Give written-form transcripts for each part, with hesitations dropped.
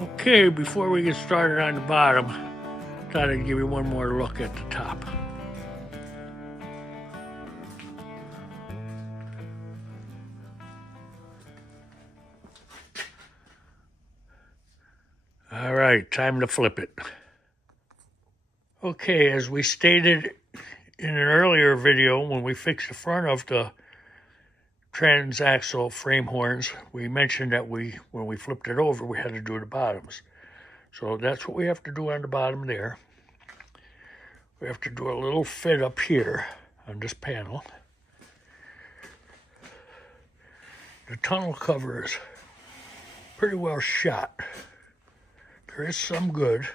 Okay, before we get started on the bottom, thought I'd give you one more look at the top. All right, time to flip it. Okay, as we stated in an earlier video when we fixed the front of the transaxle frame horns, we mentioned that when we flipped it over, we had to do the bottoms. So that's what we have to do on the bottom there. We have to do a little fit up here on this panel. The tunnel cover is pretty well shot. There is some good.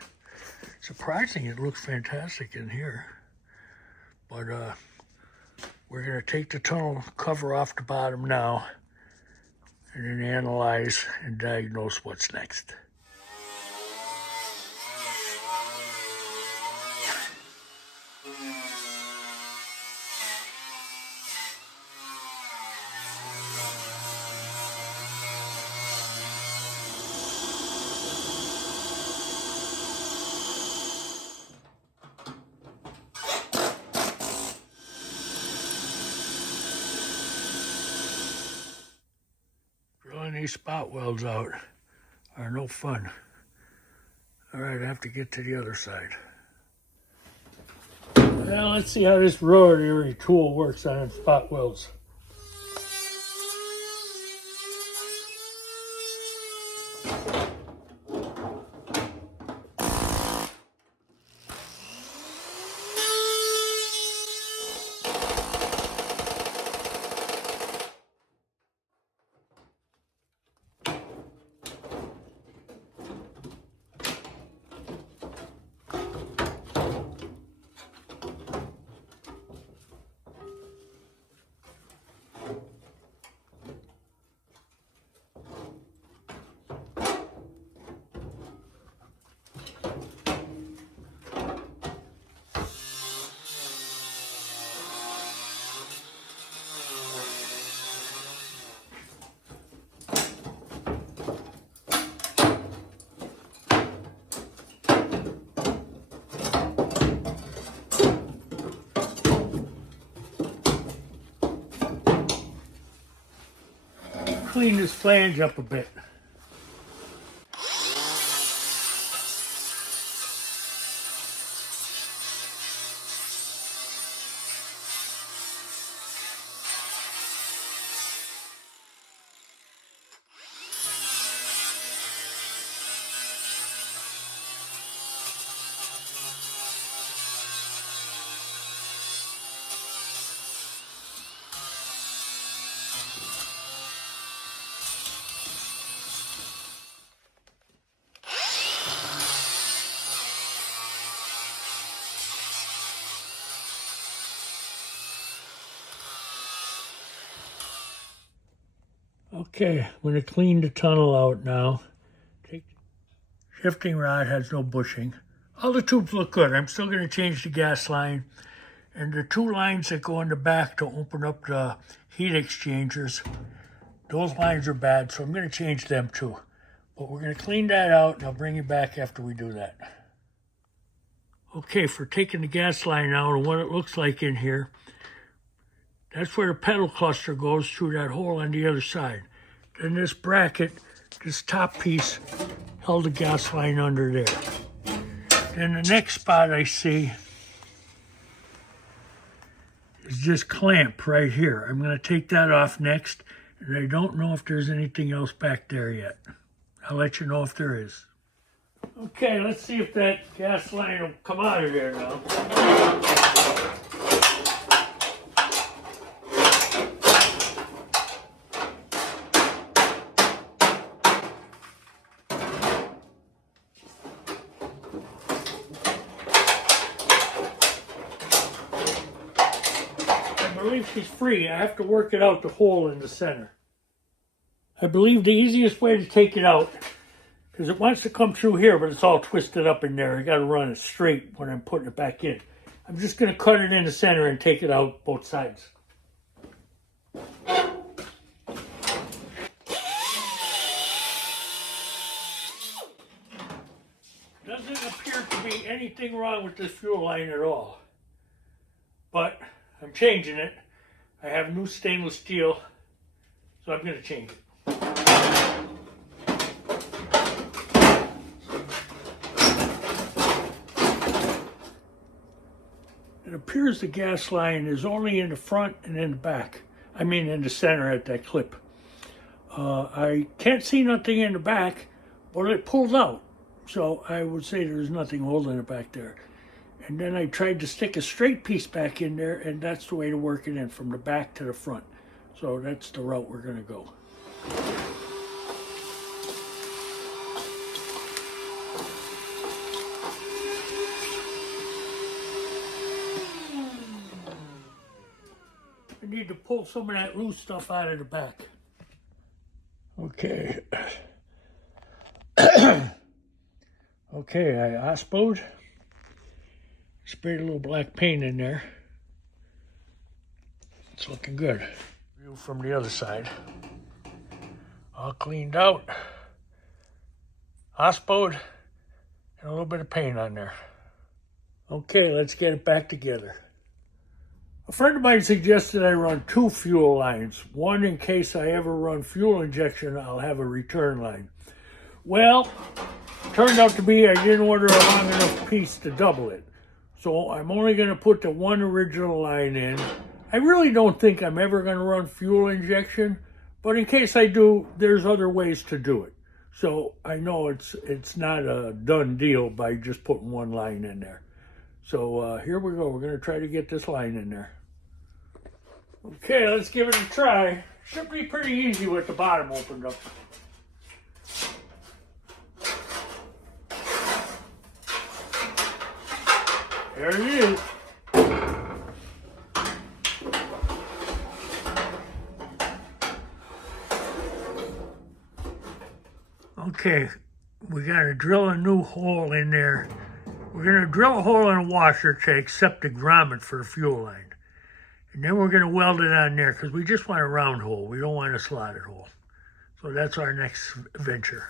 Surprising, it looks fantastic in here. But we're going to take the tunnel cover off the bottom now and then analyze and diagnose what's next. Drilling these spot welds out are no fun. All right, I have to get to the other side. Well, let's see how this rotary tool works on spot welds. Clean this flange up a bit. Okay, I'm going to clean the tunnel out now. Shifting rod has no bushing. All the tubes look good. I'm still going to change the gas line. And the two lines that go in the back to open up the heat exchangers, those lines are bad, so I'm going to change them too. But we're going to clean that out, and I'll bring you back after we do that. Okay, for taking the gas line out and what it looks like in here, that's where the pedal cluster goes through that hole on the other side. Then this bracket, this top piece, held the gas line under there. Then the next spot I see is this clamp right here. I'm going to take that off next, and I don't know if there's anything else back there yet. I'll let you know if there is. Okay, let's see if that gas line will come out of there now. I believe she's free. I have to work it out the hole in the center. I believe the easiest way to take it out, because it wants to come through here, but it's all twisted up in there. I got to run it straight when I'm putting it back in. I'm just going to cut it in the center and take it out both sides. appear to be anything wrong with this fuel line at all. But I'm changing it. I have new stainless steel, so I'm going to change it. It appears the gas line is only in the front and in the back. I mean in the center at that clip. I can't see nothing in the back, but it pulled out. So I would say there's nothing holding it back there. And then I tried to stick a straight piece back in there, and that's the way to work it in, from the back to the front. So that's the route we're going to go. I need to pull some of that loose stuff out of the back. Okay. Okay, I ospoed. Sprayed a little black paint in there. It's looking good. View from the other side. All cleaned out. Ospoed. And a little bit of paint on there. Okay, let's get it back together. A friend of mine suggested I run 2 fuel lines. One in case I ever run fuel injection, I'll have a return line. Well, turned out to be I didn't order a long enough piece to double it. So I'm only going to put the one original line in. I really don't think I'm ever going to run fuel injection, but in case I do, there's other ways to do it. So I know it's not a done deal by just putting one line in there. So here we go. We're going to try to get this line in there. Okay, let's give it a try. Should be pretty easy with the bottom opened up. There it is. Okay, we got to drill a new hole in there. We're going to drill a hole in a washer to accept the grommet for the fuel line. And then we're going to weld it on there because we just want a round hole. We don't want a slotted hole. So that's our next venture.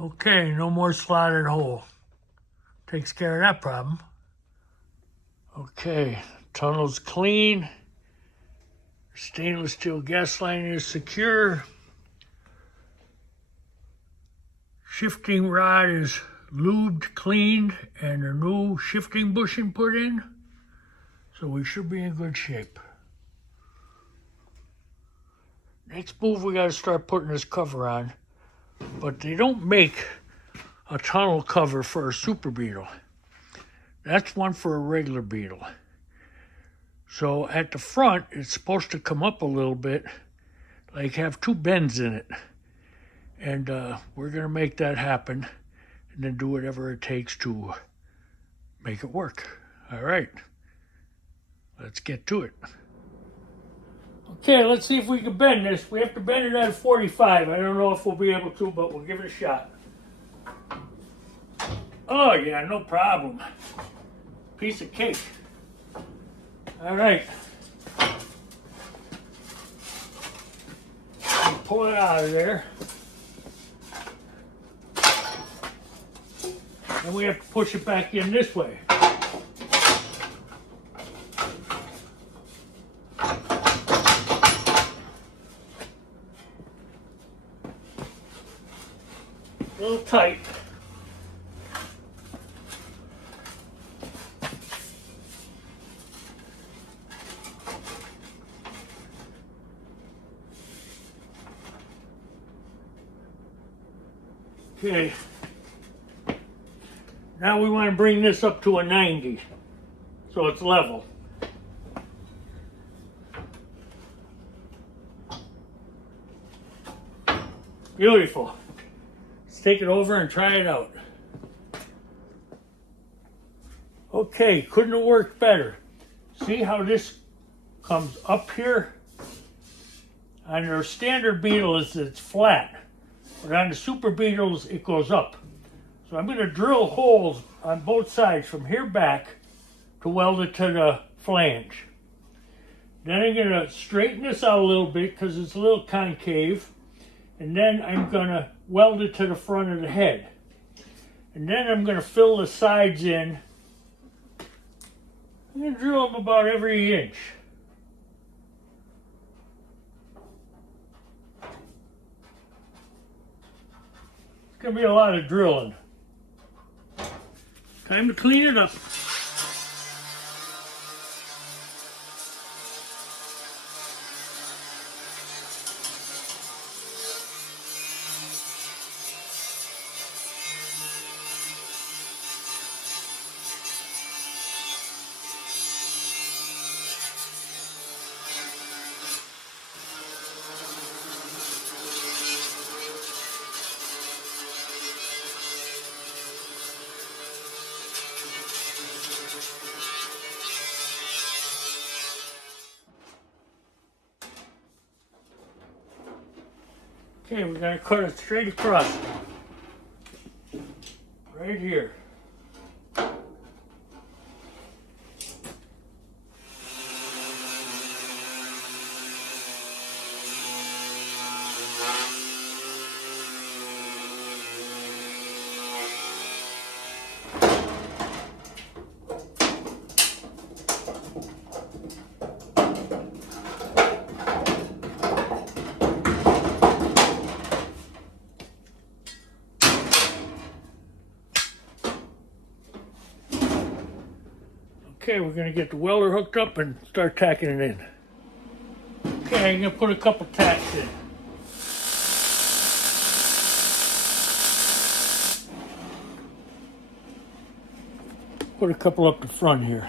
Okay, no more slotted hole. Takes care of that problem. Okay, tunnel's clean. Stainless steel gas line is secure. Shifting rod is lubed, cleaned, and a new shifting bushing put in. So we should be in good shape. Next move, we gotta start putting this cover on. But they don't make a tunnel cover for a Super Beetle. That's one for a regular Beetle. So at the front, it's supposed to come up a little bit, like have 2 bends in it. And we're going to make that happen and then do whatever it takes to make it work. All right, let's get to it. Okay, let's see if we can bend this. We have to bend it at 45. I don't know if we'll be able to, but we'll give it a shot. Oh yeah, no problem. Piece of cake. All right. Pull it out of there. And we have to push it back in this way. A little tight. Okay. Now we want to bring this up to a 90, so it's level. Beautiful. Let's take it over and try it out. Okay, couldn't have worked better. See how this comes up here? On your standard Beetles, it's flat, but on the Super Beetles, it goes up. So I'm going to drill holes on both sides from here back to weld it to the flange. Then I'm going to straighten this out a little bit because it's a little concave. And then I'm going to weld it to the front of the head. And then I'm going to fill the sides in. I'm going to drill them about every inch. It's going to be a lot of drilling. Time to clean it up. Okay, we're going to cut it straight across. Right here. Okay, we're going to get the welder hooked up and start tacking it in. Okay, I'm going to put a couple tacks in. Put a couple up the front here.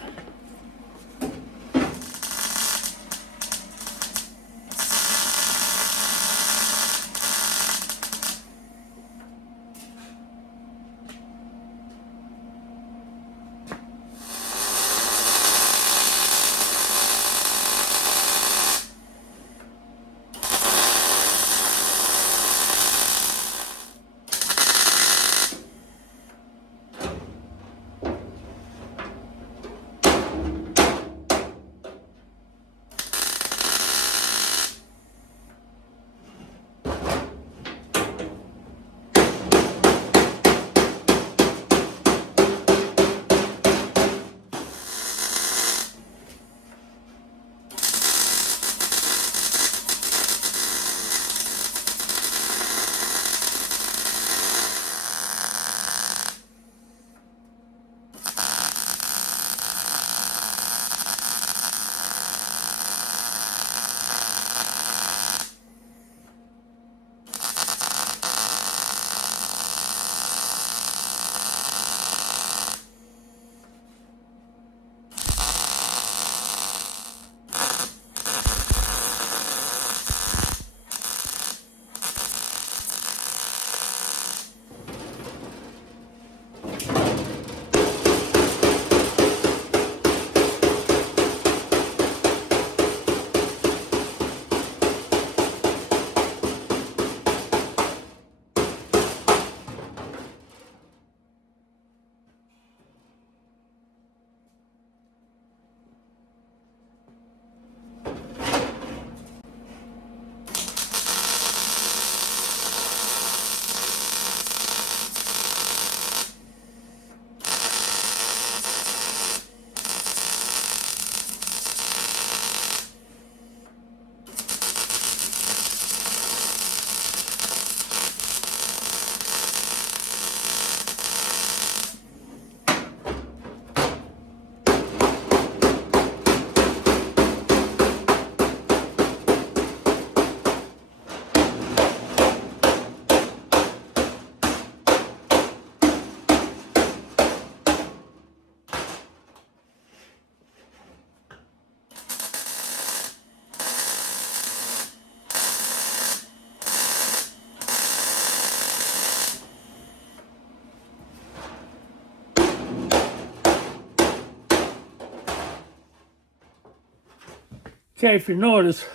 Okay, if you notice,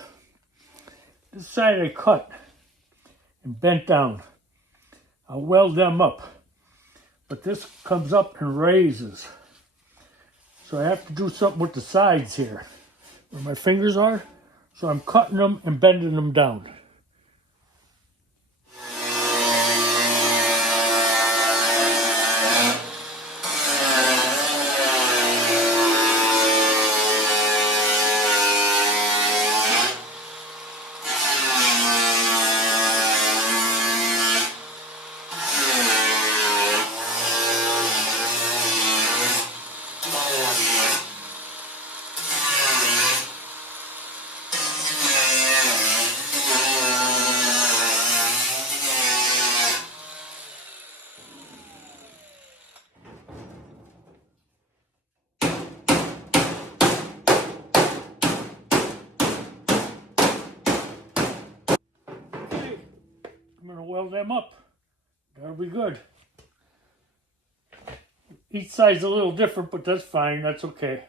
this side I cut and bent down. I'll weld them up. But this comes up and raises. So I have to do something with the sides here, where my fingers are. So I'm cutting them and bending them down. I'm going to weld them up. That'll be good. Each side's a little different, but that's fine. That's okay.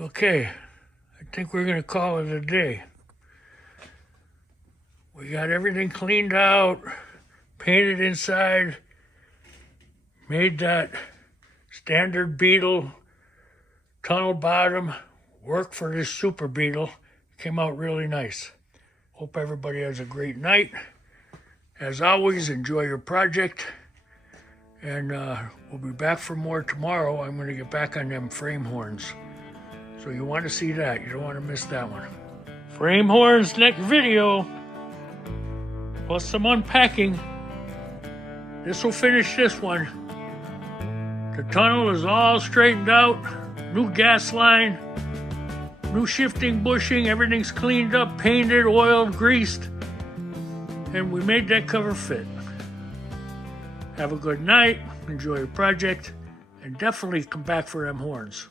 Okay, I think we're going to call it a day. We got everything cleaned out, painted inside, made that standard Beetle tunnel bottom work for this Super Beetle. Came out really nice. Hope everybody has a great night. As always, enjoy your project. And we'll be back for more tomorrow. I'm going to get back on them frame horns. So you want to see that. You don't want to miss that one. Frame horns next video. Plus some unpacking. This will finish this one. The tunnel is all straightened out. New gas line. New shifting bushing. Everything's cleaned up, painted, oiled, greased. And we made that cover fit. Have a good night. Enjoy your project. And definitely come back for them horns.